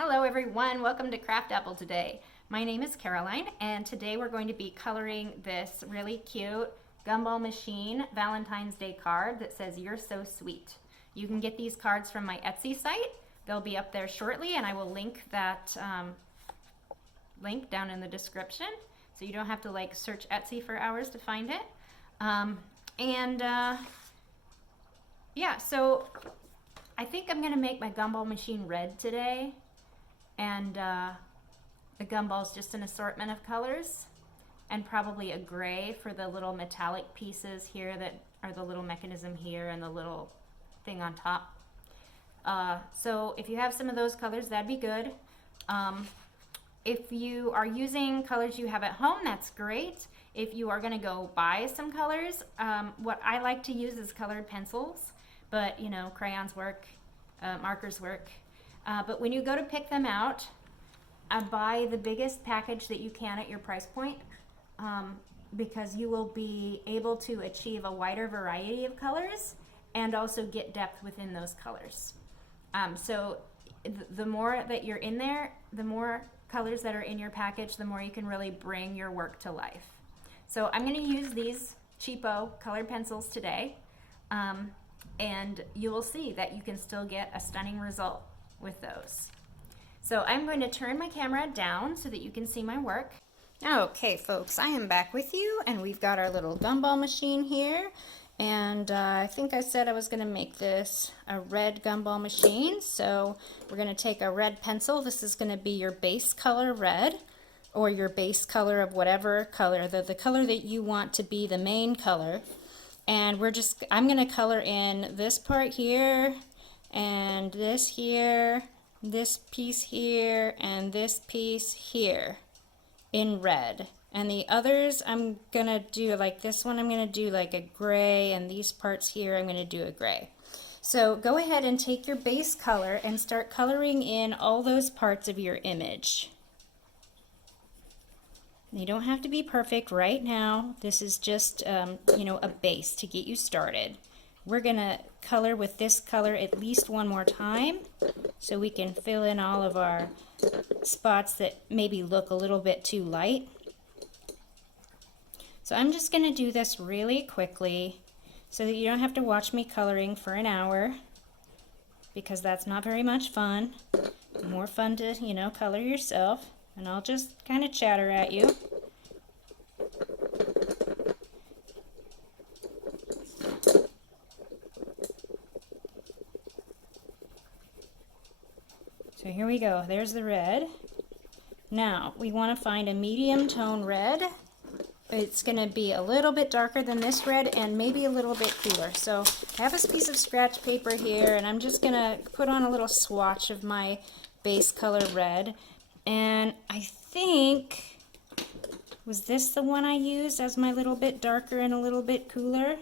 Hello everyone, welcome to Craft Apple today. My name is Caroline and today we're going to be coloring this really cute gumball machine Valentine's Day card that says "You're so sweet." You can get these cards from my Etsy site. They'll be up there shortly and I will link that link down in the description so you don't have to like search Etsy for hours to find it. Yeah, so I think I'm gonna make my gumball machine red today. And the gumball is just an assortment of colors, and probably a gray for the little metallic pieces here that are the little mechanism here and the little thing on top. So if you have some of those colors, that'd be good. If you are using colors you have at home, that's great. If you are going to go buy some colors, what I like to use is colored pencils, but you know, crayons work, markers work. But when you go to pick them out, buy the biggest package that you can at your price point, because you will be able to achieve a wider variety of colors and also get depth within those colors. So the more that you're in there, the more colors that are in your package, the more you can really bring your work to life. So I'm going to use these cheapo colored pencils today, and you will see that you can still get a stunning result with those. So I'm going to turn my camera down so that you can see my work. Okay folks, I am back with you and we've got our little gumball machine here, and I think I said I was going to make this a red gumball machine. So we're going to take a red pencil. This is going to be your base color red, or your base color of whatever color, the color that you want to be the main color. And I'm going to color in this part here, and this here, this piece here, and this piece here in red. And the others I'm gonna do, like this one I'm gonna do like a gray, and these parts here I'm gonna do a gray. So go ahead and take your base color and start coloring in all those parts of your image. You don't have to be perfect right now. This is just you know, a base to get you started. We're gonna color with this color at least one more time so we can fill in all of our spots that maybe look a little bit too light. So I'm just gonna do this really quickly so that you don't have to watch me coloring for an hour, because that's not very much fun. More fun to, you know, color yourself, and I'll just kind of chatter at you. So here we go, there's the red. Now we want to find a medium tone red. It's going to be a little bit darker than this red and maybe a little bit cooler. So I have this piece of scratch paper here, and I'm just going to put on a little swatch of my base color red. And I think, was this the one I used as my little bit darker and a little bit cooler?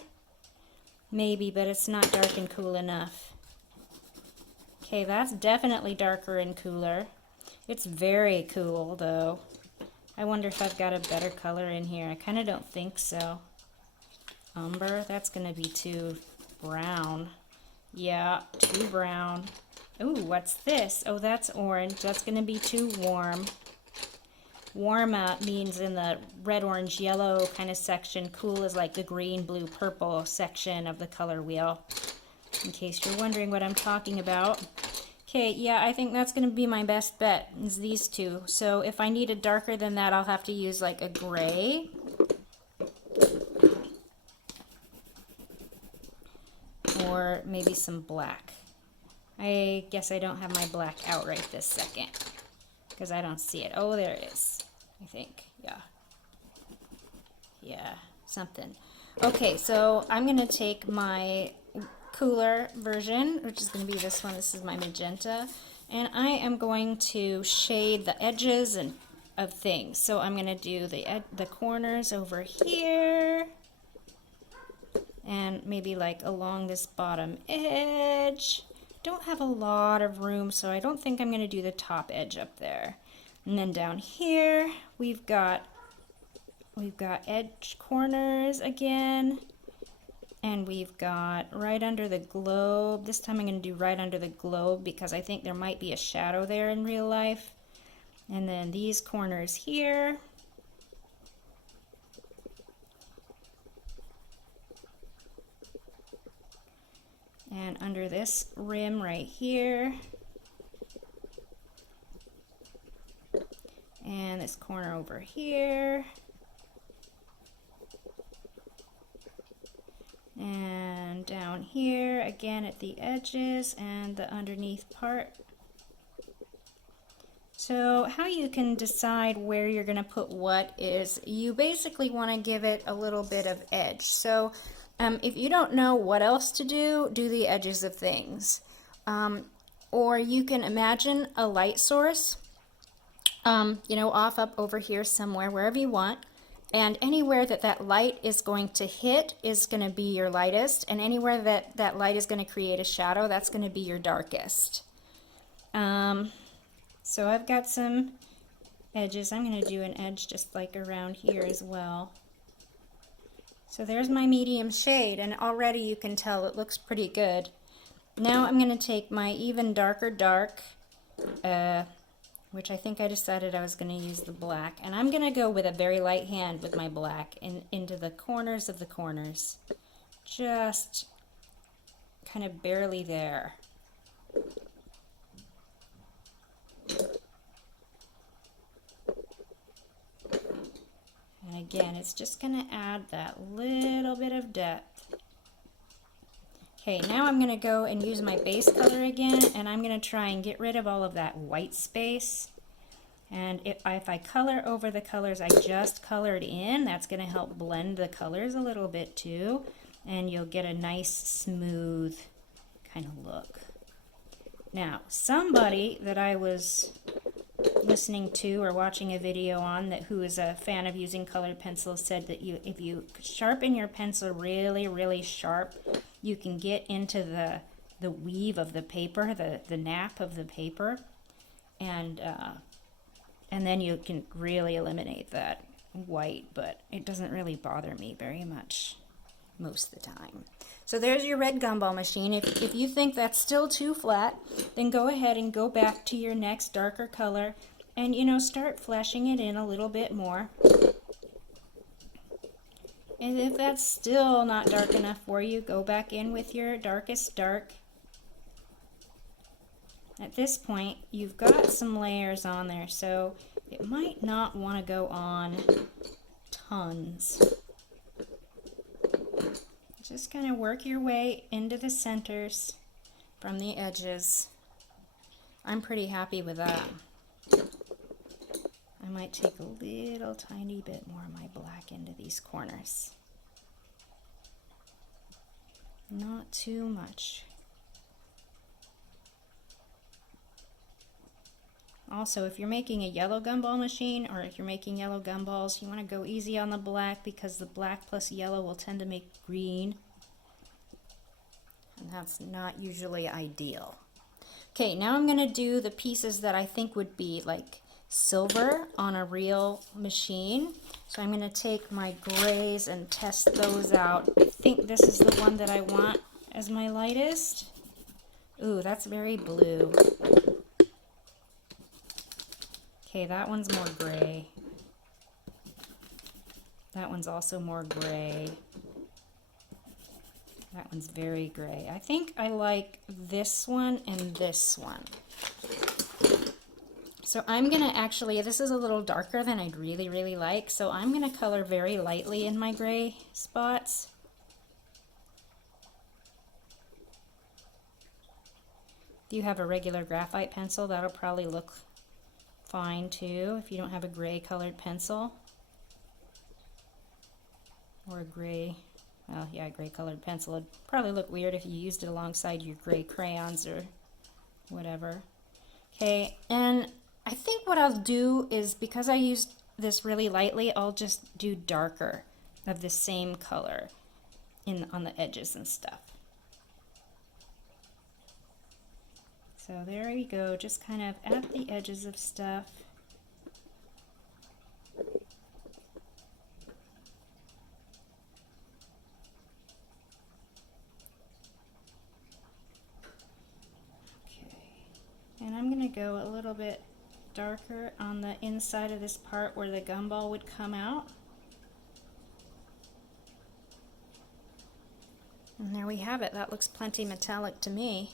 Maybe, but it's not dark and cool enough. Okay, that's definitely darker and cooler. It's very cool though. I wonder if I've got a better color in here. I kind of don't think so. Umber, that's going to be too brown. Yeah, too brown. Ooh, what's this? Oh, that's orange. That's going to be too warm. Warm means in the red, orange, yellow kind of section. Cool is like the green, blue, purple section of the color wheel, in case you're wondering what I'm talking about. Okay, yeah, I think that's going to be my best bet, is these two. So if I need a darker than that, I'll have to use like a gray. Or maybe some black. I guess I don't have my black out right this second, because I don't see it. Oh, there it is, I think. Yeah. Yeah, something. Okay, so I'm going to take my cooler version, which is going to be this one. This is my magenta, and I am going to shade the edges of things. So I'm going to do the corners over here, and maybe like along this bottom edge. Don't have a lot of room, so I don't think I'm going to do the top edge up there. And then down here we've got edge corners again. And we've got right under the globe. This time I'm going to do right under the globe because I think there might be a shadow there in real life. And then these corners here. And under this rim right here. And this corner over here. And down here again at the edges and the underneath part. So how you can decide where you're going to put what is you basically want to give it a little bit of edge. So if you don't know what else to do, do the edges of things. Or you can imagine a light source, you know, off up over here somewhere, wherever you want. And anywhere that that light is going to hit is going to be your lightest. And anywhere that that light is going to create a shadow, that's going to be your darkest. So I've got some edges. I'm going to do an edge just like around here as well. So there's my medium shade, and already you can tell it looks pretty good. Now I'm going to take my even darker dark, which I think I decided I was going to use the black, and I'm going to go with a very light hand with my black into the corners of the corners. Just kind of barely there. And again, it's just going to add that little bit of depth. Okay, now I'm going to go and use my base color again, and I'm going to try and get rid of all of that white space. And if I color over the colors I just colored in, that's going to help blend the colors a little bit too, and you'll get a nice smooth kind of look. Now, somebody that I was listening to or watching a video on who is a fan of using colored pencils said that if you sharpen your pencil really, really sharp, you can get into the weave of the paper, the nap of the paper, and then you can really eliminate that white, but it doesn't really bother me very much most of the time. So there's your red gumball machine. If you think that's still too flat, then go ahead and go back to your next darker color and, you know, start fleshing it in a little bit more. And if that's still not dark enough for you, go back in with your darkest dark. At this point, you've got some layers on there, so it might not want to go on tons. Just kind of work your way into the centers from the edges. I'm pretty happy with that. I might take a little tiny bit more of my black into these corners. Not too much. Also, if you're making a yellow gumball machine, or if you're making yellow gumballs, you want to go easy on the black because the black plus yellow will tend to make green. And that's not usually ideal. Okay, now I'm going to do the pieces that I think would be like silver on a real machine. So I'm going to take my grays and test those out. I think this is the one that I want as my lightest. Ooh, that's very blue. Okay, that one's more gray. That one's also more gray. That one's very gray. I think I like this one and this one. So I'm going to actually, this is a little darker than I'd really, really like, so I'm going to color very lightly in my gray spots. If you have a regular graphite pencil, that'll probably look fine too if you don't have a gray colored pencil. Or a gray, well, yeah, gray colored pencil. It'd probably look weird if you used it alongside your gray crayons or whatever. Okay, and I think what I'll do is, because I used this really lightly, I'll just do darker of the same color on the edges and stuff. So there we go, just kind of at the edges of stuff. And I'm going to go a little bit darker on the inside of this part where the gumball would come out. And there we have it. That looks plenty metallic to me.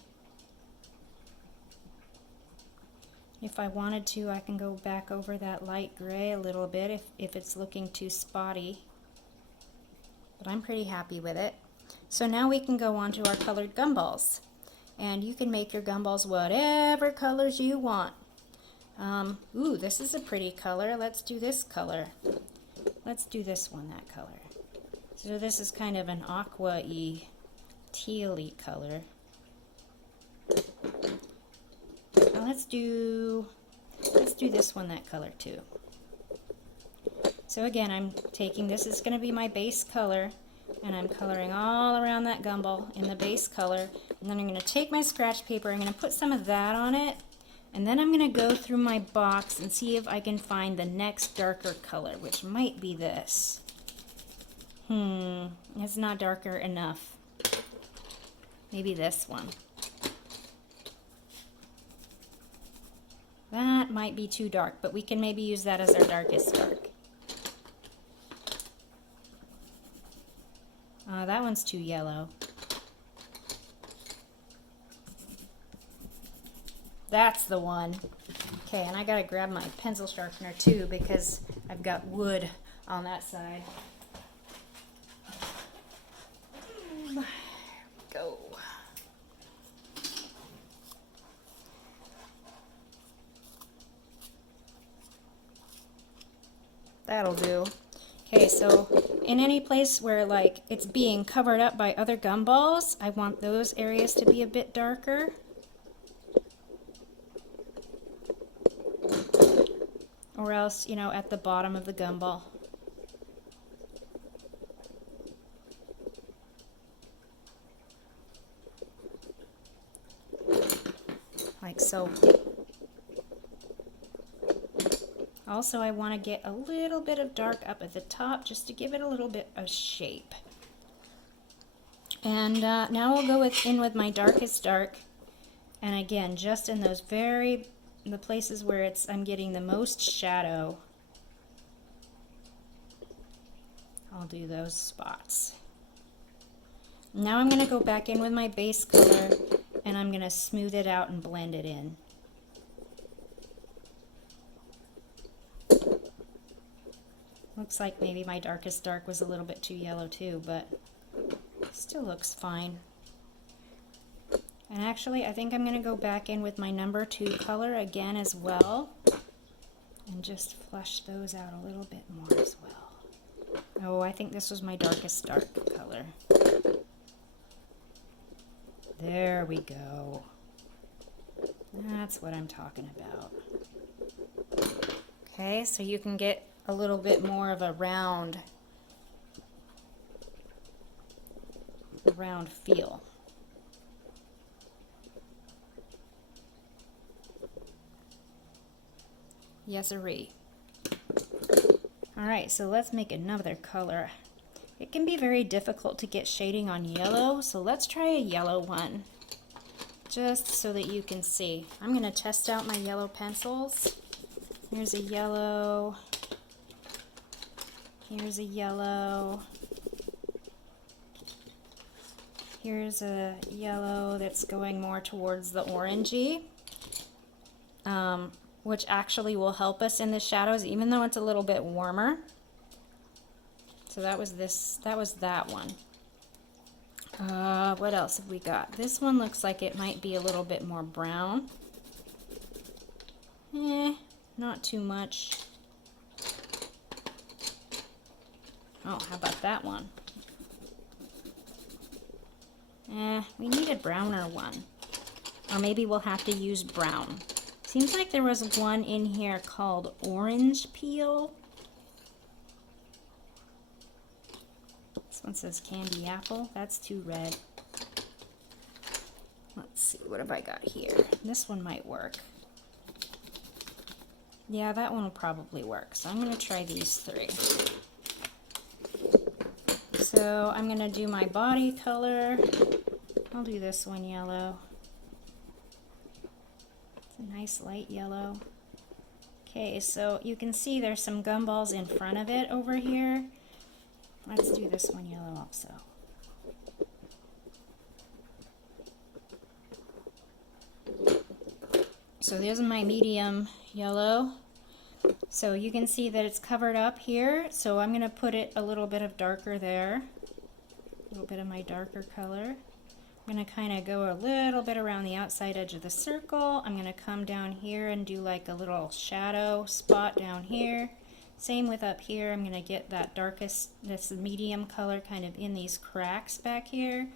If I wanted to, I can go back over that light gray a little bit if it's looking too spotty. But I'm pretty happy with it. So now we can go on to our colored gumballs. And you can make your gumballs whatever colors you want. Ooh, this is a pretty color. Let's do this color. Let's do this one, that color. So this is kind of an aqua-y, teal-y color. Now let's do this one, that color too. So again, I'm taking, this is going to be my base color, and I'm coloring all around that gumball in the base color. And then I'm going to take my scratch paper, I'm going to put some of that on it, and then I'm going to go through my box and see if I can find the next darker color, which might be this. It's not darker enough. Maybe this one. That might be too dark, but we can maybe use that as our darkest dark. That one's too yellow. That's the one. Okay, and I gotta grab my pencil sharpener too because I've got wood on that side. Go. That'll do. Okay, so in any place where like it's being covered up by other gumballs, I want those areas to be a bit darker. Or else, you know, at the bottom of the gumball. Like so. Also, I want to get a little bit of dark up at the top just to give it a little bit of shape. And now I'll go in with my darkest dark. And again, just in those the places where I'm getting the most shadow, I'll do those spots. Now I'm going to go back in with my base color and I'm going to smooth it out and blend it in. Looks like maybe my darkest dark was a little bit too yellow too, but still looks fine. And actually, I think I'm going to go back in with my number 2 color again as well. And just flush those out a little bit more as well. Oh, I think this was my darkest dark color. There we go. That's what I'm talking about. Okay, so you can get a little bit more of a round feel. Yes-a-ree. Alright, so let's make another color. It can be very difficult to get shading on yellow, so let's try a yellow one. Just so that you can see. I'm going to test out my yellow pencils. Here's a yellow. Here's a yellow. Here's a yellow that's going more towards the orangey. Which actually will help us in the shadows, even though it's a little bit warmer. So that was that one. What else have we got? This one looks like it might be a little bit more brown. Not too much. Oh, how about that one? We need a browner one. Or maybe we'll have to use brown. Seems like there was one in here called orange peel. This one says candy apple. That's too red. Let's see, what have I got here? This one might work. Yeah, that one will probably work. So I'm going to try these 3. So I'm going to do my body color. I'll do this one yellow. It's a Nice light yellow. Okay, so you can see there's some gumballs in front of it over here. Let's do this one yellow also. So there's my medium yellow. So you can see that it's covered up here. So I'm going to put it a little bit of darker there. A little bit of my darker color. I'm going to kind of go a little bit around the outside edge of the circle. I'm going to come down here and do like a little shadow spot down here. Same with up here. I'm going to get that darkest, this medium color kind of in these cracks back here.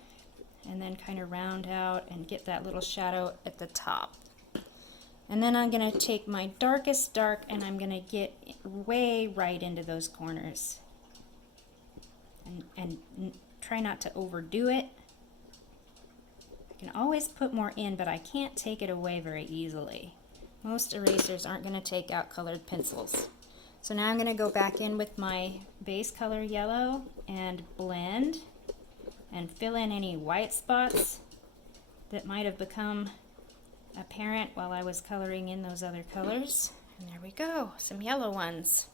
And then kind of round out and get that little shadow at the top. And then I'm going to take my darkest dark and I'm going to get way right into those corners. And try not to overdo it. I can always put more in, but I can't take it away very easily. Most erasers aren't going to take out colored pencils. So now I'm going to go back in with my base color yellow and blend and fill in any white spots that might have become apparent while I was coloring in those other colors. And there we go, some yellow ones.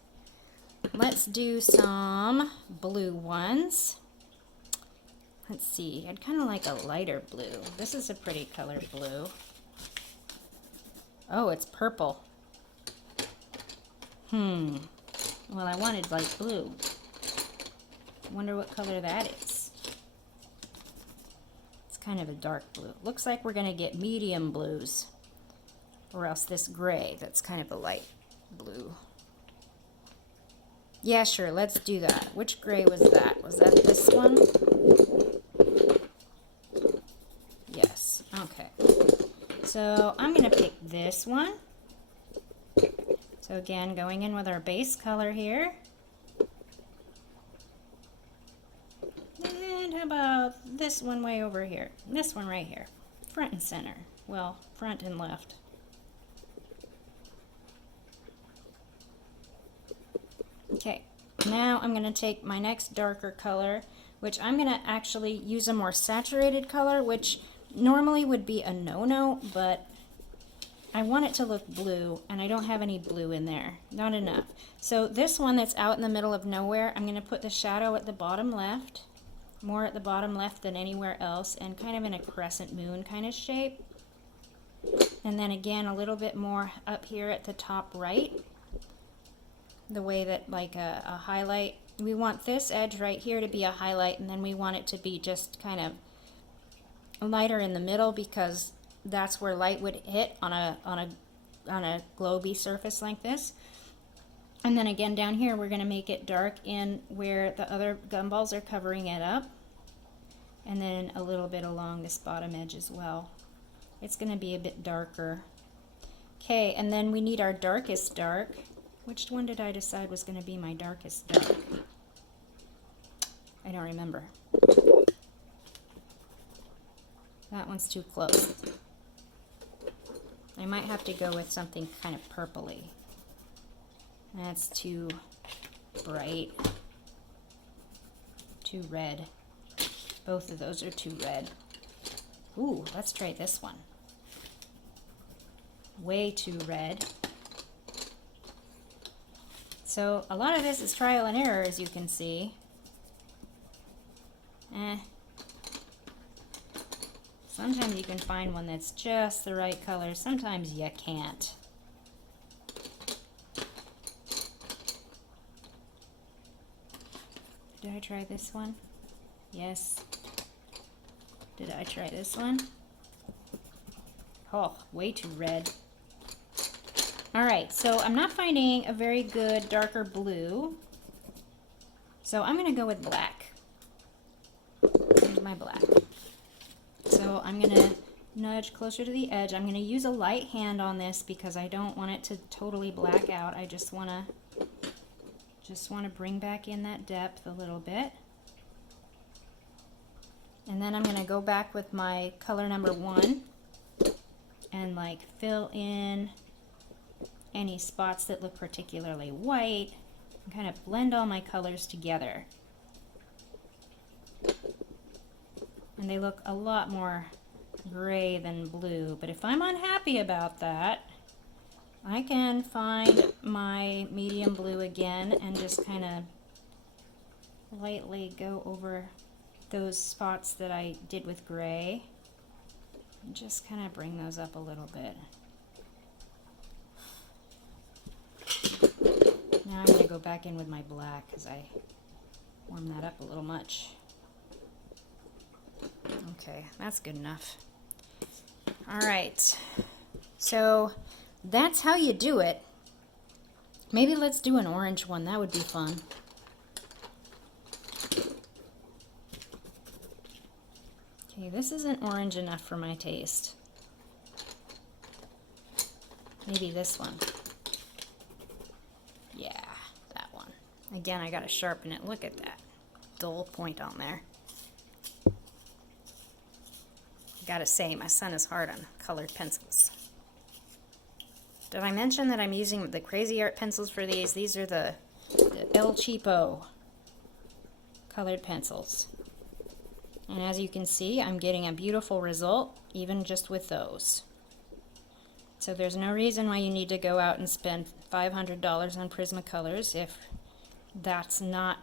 Let's do some blue ones. Let's see, I'd kind of like a lighter blue. This is a pretty color blue. Oh, it's purple. Well, I wanted light blue. I wonder what color that is. It's kind of a dark blue. Looks like we're going to get medium blues. Or else this gray that's kind of a light blue. Yeah, sure, let's do that. Which gray was that? Was that this one? Yes, okay. So I'm going to pick this one. So again, going in with our base color here. And how about this one way over here? This one right here. Front and center. Well, front and left. Okay, now I'm going to take my next darker color, which I'm going to actually use a more saturated color, which normally would be a no-no, but I want it to look blue, and I don't have any blue in there. Not enough. So this one that's out in the middle of nowhere, I'm going to put the shadow at the bottom left, more at the bottom left than anywhere else, and kind of in a crescent moon kind of shape. And then again, a little bit more up here at the top right. The way that like a highlight, we want this edge right here to be a highlight, and then we want it to be just kind of lighter in the middle because that's where light would hit on a globy surface like this. And then again down here we're going to make it dark in where the other gumballs are covering it up, and then a little bit along this bottom edge as well. It's going to be a bit darker. Okay, and then we need our darkest dark. Which one did I decide was going to be my darkest dark? I don't remember. That one's too close. I might have to go with something kind of purpley. That's too bright. Too red. Both of those are too red. Ooh, let's try this one. Way too red. So a lot of this is trial and error, as you can see. Sometimes you can find one that's just the right color. Sometimes you can't. Did I try this one? Yes. Did I try this one? Oh, way too red. Alright, so I'm not finding a very good darker blue. So I'm going to go with black. Here's my black. So I'm going to nudge closer to the edge. I'm going to use a light hand on this because I don't want it to totally black out. I just want to bring back in that depth a little bit. And then I'm going to go back with my color number 1 and like fill in any spots that look particularly white and kind of blend all my colors together. And they look a lot more gray than blue, but if I'm unhappy about that, I can find my medium blue again and just kind of lightly go over those spots that I did with gray. And just kind of bring those up a little bit. Now I'm going to go back in with my black because I warmed that up a little much. Okay, that's good enough. All right, so that's how you do it. Maybe let's do an orange one. That would be fun. Okay, this isn't orange enough for my taste. Maybe this one. Yeah, that one. Again, I gotta sharpen it. Look at that dull point on there. Gotta say, my son is hard on colored pencils. Did I mention that I'm using the Crazy Art pencils for these? These are the El Cheapo colored pencils. And as you can see, I'm getting a beautiful result, even just with those. So there's no reason why you need to go out and spend $500 on Prismacolors if that's not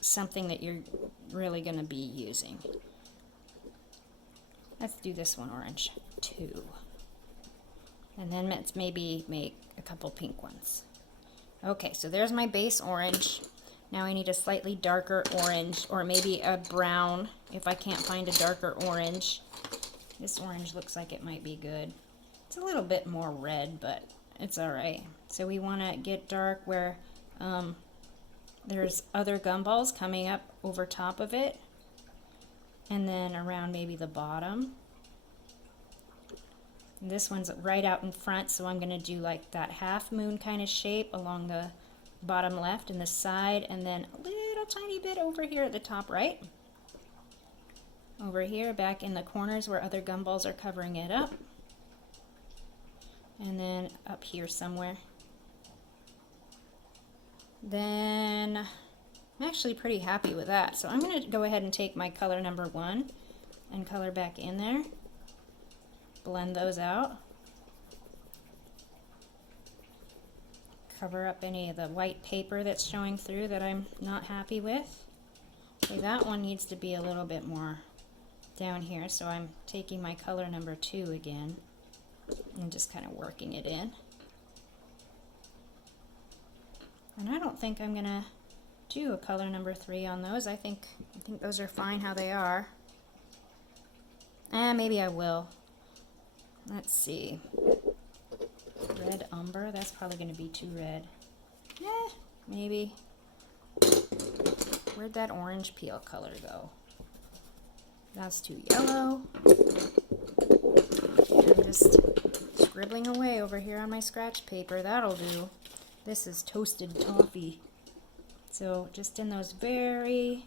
something that you're really going to be using. Let's do this one orange too. And then let's maybe make a couple pink ones. Okay, so there's my base orange. Now I need a slightly darker orange, or maybe a brown if I can't find a darker orange. This orange looks like it might be good. It's a little bit more red, but it's alright. So we want to get dark where there's other gumballs coming up over top of it, and then around maybe the bottom. And this one's right out in front, so I'm going to do like that half moon kind of shape along the bottom left and the side, and then a little tiny bit over here at the top right. Over here back in the corners where other gumballs are covering it up. And then up here somewhere. Then I'm actually pretty happy with that. So I'm going to go ahead and take my color number 1 and color back in there. Blend those out. Cover up any of the white paper that's showing through that I'm not happy with. Okay, that one needs to be a little bit more down here, so I'm taking my color number 2 again and just kind of working it in. And I don't think I'm gonna do a color number 3 on those. I think those are fine how they are. Maybe I will. Let's see. Red umber, that's probably going to be too red. Maybe. Where'd that orange peel color go? That's too yellow. I'm just scribbling away over here on my scratch paper. That'll do. This is toasted toffee. So just in those very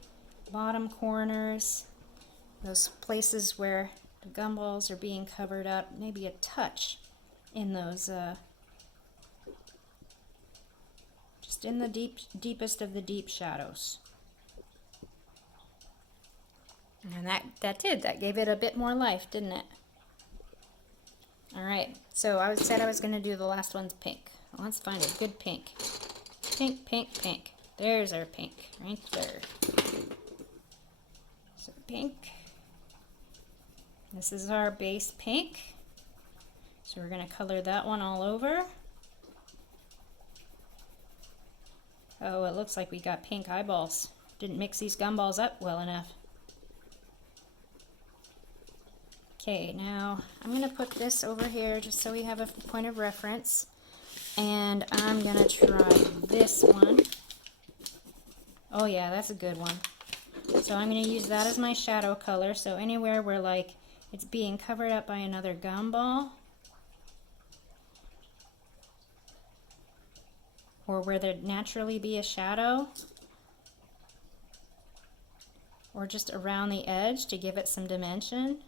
bottom corners, those places where the gumballs are being covered up, maybe a touch in those, just in the deepest of the deep shadows. And that gave it a bit more life, didn't it? All right, so I said I was going to do the last one's pink. Well, let's find a good pink. Pink, pink, pink. There's our pink, right there. So pink. This is our base pink. So we're going to color that one all over. Oh, it looks like we got pink eyeballs. Didn't mix these gumballs up well enough. Okay, now I'm going to put this over here just so we have a point of reference. And I'm going to try this one. Oh yeah, that's a good one. So I'm going to use that as my shadow color. So anywhere where like it's being covered up by another gumball, or where there'd naturally be a shadow, or just around the edge to give it some dimension.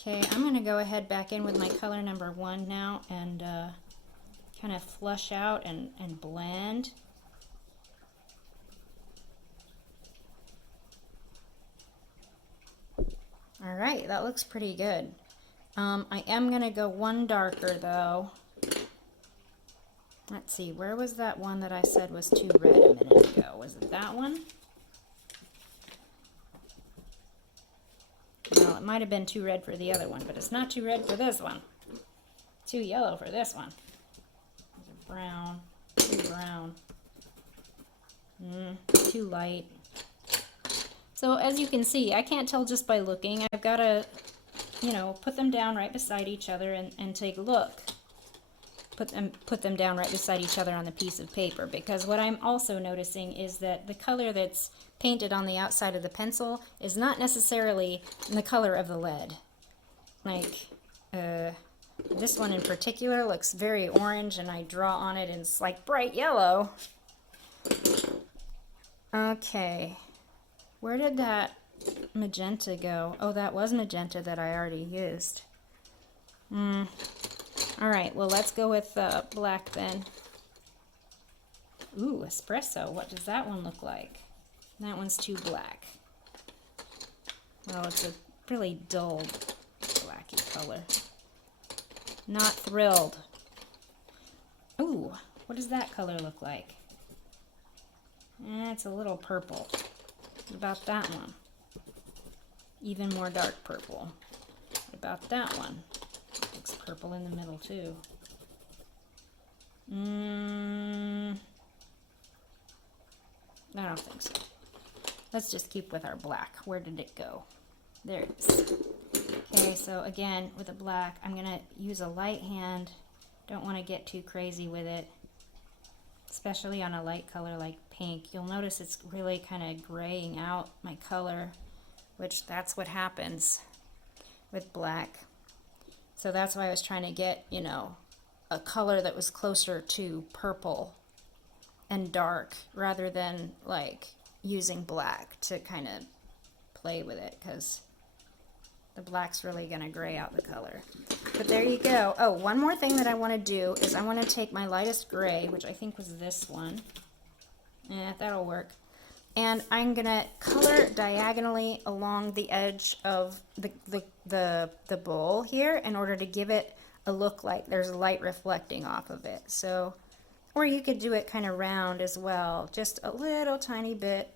Okay, I'm going to go ahead back in with my color number 1 now and kind of flush out and blend. Alright, that looks pretty good. I am going to go one darker though. Let's see, where was that one that I said was too red a minute ago? Was it that one? Well, it might have been too red for the other one, but it's not too red for this one. Too yellow for this one. Brown, too brown. Too light. So as you can see, I can't tell just by looking. I've got to, you know, put them down right beside each other and take a look. Put them down right beside each other on the piece of paper, because what I'm also noticing is that the color that's painted on the outside of the pencil is not necessarily the color of the lead. Like, this one in particular looks very orange, and I draw on it and it's like bright yellow. Okay, where did that magenta go? Oh, that was magenta that I already used. All right, well, let's go with black then. Ooh, espresso. What does that one look like? That one's too black. Well, it's a really dull blacky color. Not thrilled. Ooh, what does that color look like? It's a little purple. What about that one? Even more dark purple. What about that one? Looks purple in the middle too. I don't think so. Let's just keep with our black. Where did it go? There it is. Okay, so again, with the black, I'm going to use a light hand. Don't want to get too crazy with it, especially on a light color like pink. You'll notice it's really kind of graying out my color, which that's what happens with black. So that's why I was trying to get, you know, a color that was closer to purple and dark rather than like using black to kind of play with it, because the black's really going to gray out the color. But there you go. Oh, one more thing that I want to do is I want to take my lightest gray, which I think was this one. Yeah, that'll work. And I'm going to color diagonally along the edge of the bowl here in order to give it a look like there's light reflecting off of it. So, or you could do it kind of round as well, just a little tiny bit,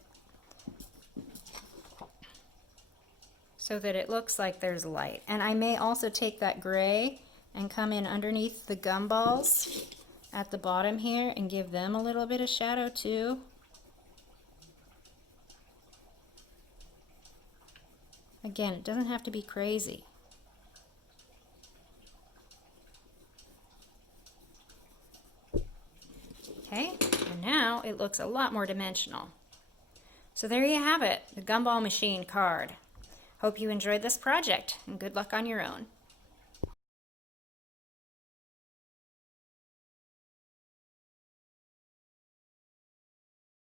so that it looks like there's light. And I may also take that gray and come in underneath the gumballs at the bottom here and give them a little bit of shadow too. Again, it doesn't have to be crazy. Okay, and now it looks a lot more dimensional. So there you have it, the Gumball Machine card. Hope you enjoyed this project, and good luck on your own.